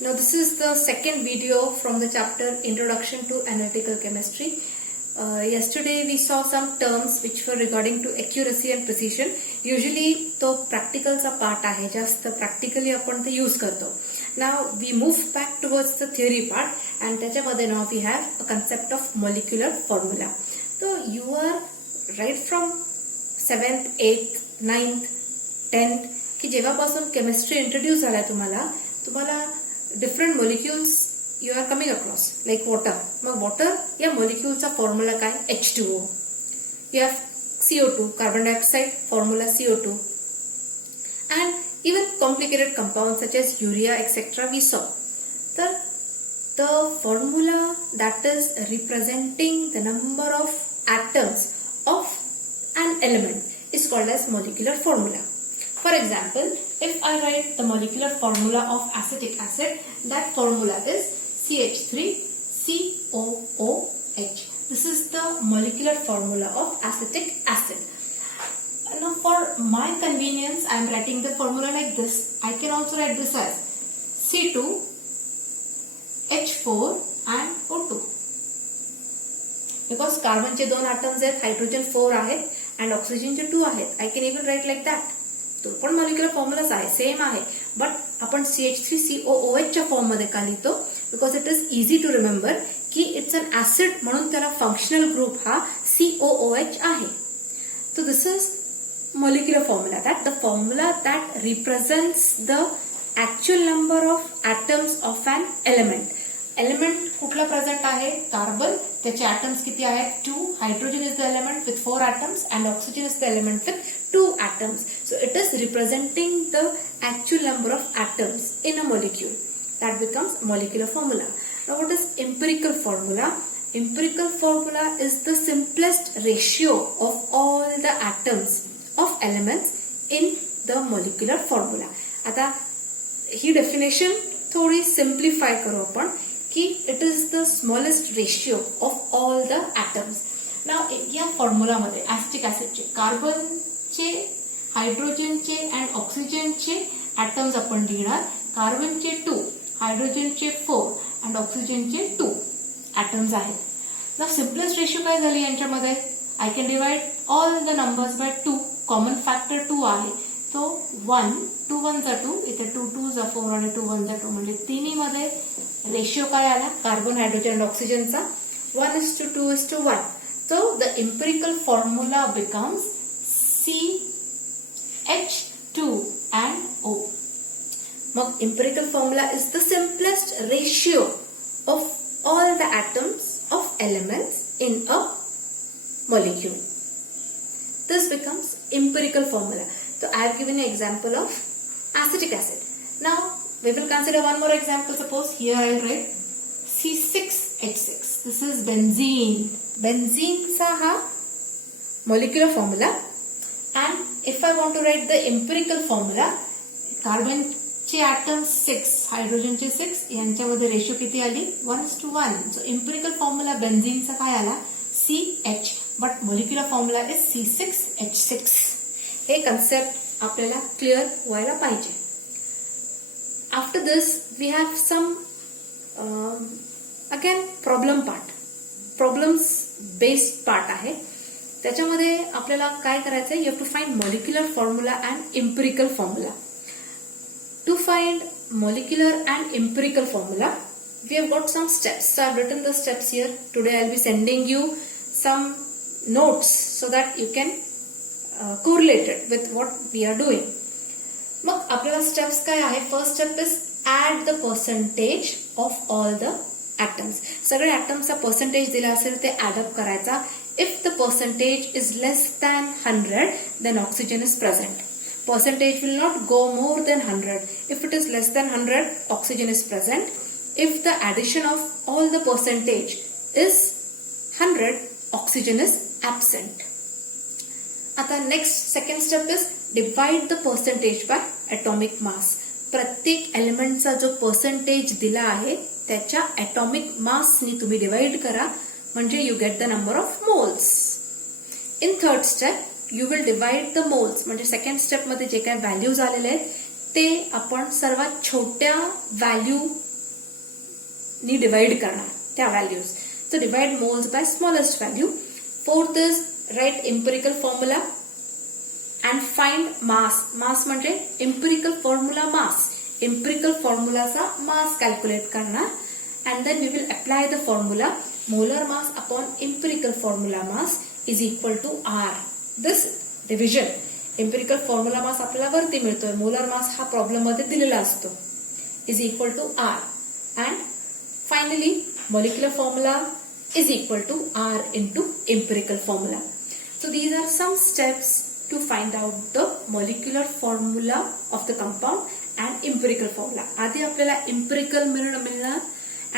Now this is the second video from the chapter Introduction to Analytical Chemistry. Yesterday we saw some terms which were regarding to accuracy and precision. Usually तो practicalचा part आहे, जास्त practically आपण ते use करतो. Now we move back towards the theory part and त्याच्यामध्ये now we have a concept of molecular formula. So you are right from 7th, 8th, 9th, 10th की जेव्हापासून chemistry introduce झालाय तुम्हाला different molecules you are coming across like water. Mug water या moleculeचा formula काय? H2O. You have CO2, carbon dioxide, formula CO2. And even complicated compounds such as urea, etc. we saw. The formula that is representing the number of atoms of an element is called as molecular formula. For example, if I write the molecular formula of acetic acid, that formula is CH3COOH. This is the molecular formula of acetic acid. Now for my convenience, I am writing the formula like this. I can also write this as C2H4 and O2. Because carbon चे दोन atoms आहेत, hydrogen 4 आहेत and oxygen चे 2 आहेत. I can even write like that. तो पण molecular formulas आहे, same आहे, बट आपण CH3COOH च्या फॉर्म मध्ये का लिहितो? Because it is easy to remember की इट्स अन ऍसिड म्हणून त्याला फंक्शनल ग्रुप हा COOH आहे. So this is molecular formula, that the formula that represents the actual number of atoms of an element. Element कुठला present आहे? Carbon. त्याचे atoms किती आहेत? 2. Hydrogen is the element with 4 atoms and oxygen is the element with 2 atoms. So it is representing the actual number of atoms in a molecule. That becomes molecular formula. Now what is empirical formula? Empirical formula is the simplest ratio of all the atoms of elements in the molecular formula. आता ही definition थोडी simplify करू आपण की it is the smallest ratio of all the atoms. Now या formula मध्ये acetic ऍसिडचे कार्बनचे, हायड्रोजनचे and ऑक्सिजनचे atoms आपण लिहिणार. कार्बनचे 2, हायड्रोजनचे 4 अँड ऑक्सिजनचे 2 atoms आहेत. नाउ सिम्पलेस्ट रेशियो काय झाली यांच्यामध्ये? I can divide all the numbers by 2. Common factor 2 आहे, तो 1, 2 1 जा 2, इथे 2 2 जा 4 आणि 2 1 जा 2 म्हणजे तिन्ही मध्ये रेशियो काय आला? कार्बन, हायड्रोजन आणि ऑक्सिजनचा 1:2:1. So the empirical formula becomes CH2 and O. Mug empirical formula is the simplest ratio of all the atoms of elements in a molecule. This becomes empirical formula. So I have given an example of acetic acid. Now we will consider one more example. Suppose here I will write C6H6. This is benzene. Benzene चा हा molecular formula. And if I want to write the empirical formula, carbon चे atoms 6, hydrogen चे 6, यांच्यामध्ये ratio किती आली? 1:1. So empirical formula benzene चा काय आला? CH. But molecular formula is C6H6. हे concept आपल्याला क्लिअर व्हायला पाहिजे. After this, we have some again problem part. Problems based part आहे. त्याच्यामध्ये आपल्याला काय करायचं आहे? You have to find molecular formula and empirical formula. To find molecular and empirical formula, we have got some steps. So I have written the steps here. Today I will be sending you some notes so that you can correlate it with what we are doing. मग आपल्याला steps काय आहे? First step is add the percentage of all the atoms. सगळे atoms चा percentage दिला असेल ते add up करायचा. If the percentage is less than 100 then oxygen is present. Percentage will not go more than 100. If it is less than 100 oxygen is present. If the addition of all the percentage is 100 oxygen is absent. आता next second step is divide the percentage by atomic mass. प्रत्येक एलिमेंटचा जो percentage दिला आहे त्याच्या atomic मासनी तुम्ही divide करा म्हणजे you get the number of moles. In third step you will divide the moles म्हणजे सेकंड स्टेप मध्ये जे काही व्हॅल्यूज आलेले आहेत ते आपण सर्वात छोट्या व्हॅल्यू नी डिवाइड करणार त्या values. So divide moles by smallest value. Fourth is write empirical formula and find mass. Mass म्हणजे empirical formula mass. Empirical formula चा mass calculate करणार and then we will apply the formula molar mass upon empirical formula mass is equal to R. This division empirical formula mass आपल्याला वरती मिळतोय, molar mass हा problem मध्ये दिलेला असतो is equal to R and finally molecular formula is equal to R into empirical formula. So these are some steps to find out the molecular formula of the compound and empirical formula. आधी आपल्याला empirical मिळणार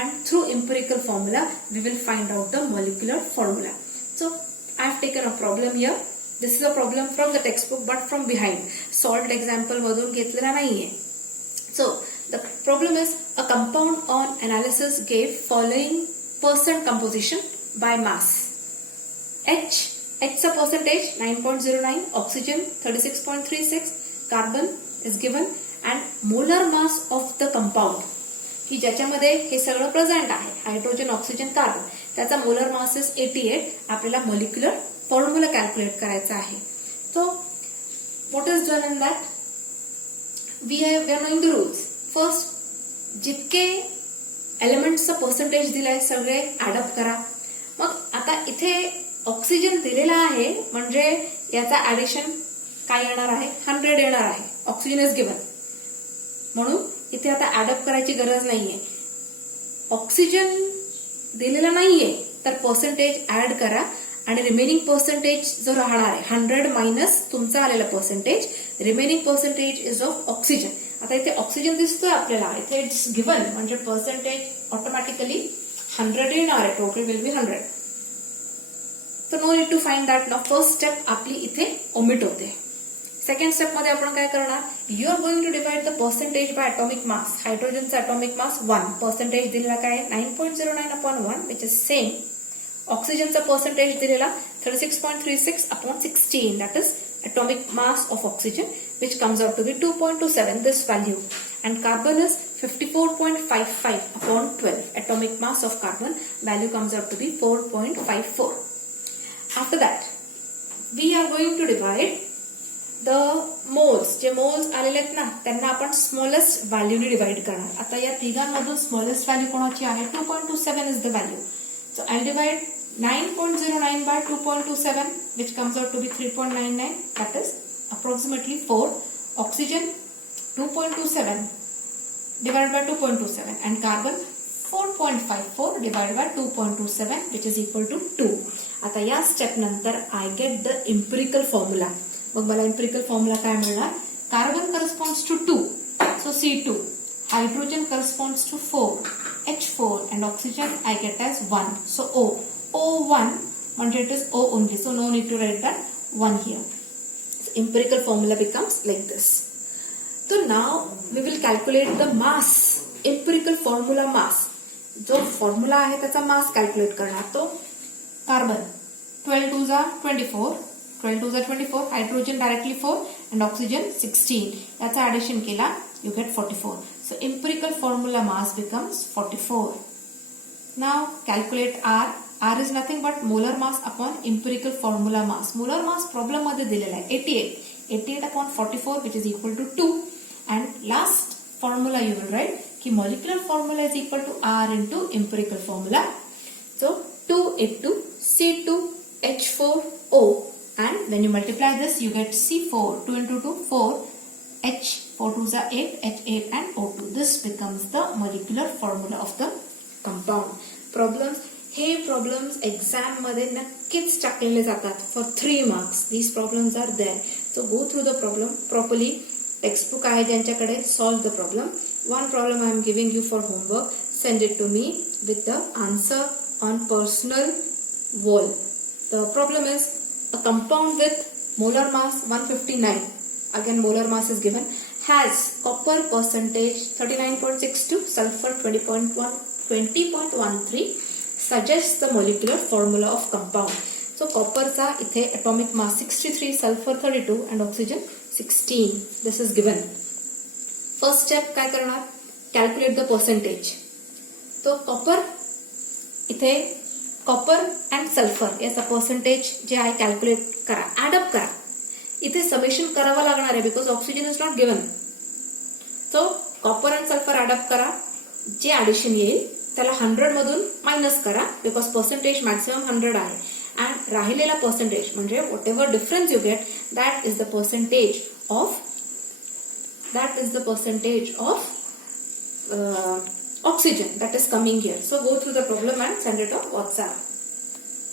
and through empirical formula we will find out the molecular formula. So I have taken a problem here. This is a problem from the textbook but from behind. Solved example मधून घेतलेला नाहीये. So the problem is a compound on analysis gave following percent composition by mass. H चा percentage 9.09, oxygen 36.36, carbon is given and molar mass of the compound की ज्याच्यामध्ये हे सगळं present आहे, hydrogen, oxygen, carbon, त्याचा molar mass is 88. आपल्याला molecular formula calculate करायचा आहे. So what is done in that? We are knowing the rules. First जितके एलिमेंट्सचं पर्सेंटेज दिलंय सगळे ऍडअप करा. मग आता इथे ऑक्सिजन दिलेला आहे म्हणजे याचा ऍडिशन काय येणार आहे? 100 येणार आहे. ऑक्सिजन इज गिवन म्हणून इथे आता ऍडअप करायची गरज नाहीये. ऑक्सिजन दिलेला नाहीये तर पर्सेंटेज ऍड करा आणि रिमेनिंग पर्सेंटेज जो राहणार आहे 100 मायनस तुमचा आलेला percentage, remaining percentage is of oxygen. आता इथे ऑक्सिजन दिसतोय आपल्याला, इथे इट्स गिवन म्हणजे पर्सेंटेज ऑटोमॅटिकली 100 येणार आहे. Total will be 100. तर no need to find that. Now first step आपली इथे ओमिट होते. सेकंड स्टेप मध्ये आपण काय करणार? You are going to divide the percentage by atomic mass. हायड्रोजनचा अटॉमिक मास 1, पर्सेंटेज दिलेला काय 9.09 अपॉन 1 विच इज सेम. ऑक्सिजनचा पर्सेंटेज दिलेला 36.36 upon 16, that is atomic mass of oxygen, which comes out to be 2.27, this value, and carbon is 54.55 upon 12. Atomic mass of carbon value comes out to be 4.54. After that, we are going to divide the moles. J moles आलेले आहेत ना त्यांना आपण smallest value ने divide करणार. आता या तिघांमधून smallest value कोणाची आहे? 2.27 is the value. So I'll divide 9.09 by 2.27, which comes out to be 3.99, that is approximately 4. Oxygen 2.27 divided by 2.27 and carbon 4.54 divided by 2.27, which is equal to 2. आता या step नंतर I get the empirical formula. मग मला empirical formula काय मिळणार? Carbon corresponds to 2, so C2. Hydrogen corresponds to 4, H4, and oxygen I get as 1, so O. O1 म्हणजे it is O only, so no need to write that 1 here. So empirical formula becomes like this. So now we will calculate the mass. Empirical formula mass. जो formula आहे त्याचा मास calculate करणार. तो carbon 12 2 जा 24, 12 2 जा 24, hydrogen directly 4 and oxygen 16. याचा addition केला you get 44. So empirical formula mass becomes 44. Now calculate R. R is nothing but molar mass upon empirical formula mass. Molar mass problem मध्ये दिलेला आहे 88. 88 upon 44 which is equal to 2. And last formula you will write कि molecular formula is equal to R into empirical formula. So 2 into C2H4O. And when you multiply this you get C4. 2 into 2 4. H 4 2 are 8, H8 and O2. This becomes the molecular formula of the compound. Problems. हे problems exam मध्ये नक्कीच टाकलेले जातात for 3 marks. These problems are there. So go through the problem properly. Textbook आहे ज्यांच्याकडे, solve the problem. One problem I am giving you for homework. Send it to me with the answer on personal wall. The problem is a compound with molar mass 159. Again molar mass is given. Has copper percentage 39.62, sulfur 20.13. Suggests the molecular formula of compound. So copper चा इथे atomic mass 63, sulfur 32 and oxygen 16. This is given. First step काय करणार? Calculate the percentage. तो copper इथे copper and sulphur याचा percentage जे आहे calculate करा, ऍडअप करा. इथे समेशन करावं लागणार आहे because oxygen is not given. So copper and sulphur add up करा. जे ऍडिशन येईल त्याला 100 मधून मायनस करा बिकॉज पर्सेंटेज मॅक्सिमम 100 आहे. अँड राहिलेला पर्सेंटेज म्हणजे what ever difference you get that is the percentage of oxygen that is coming here. So go through the problem and send it on WhatsApp.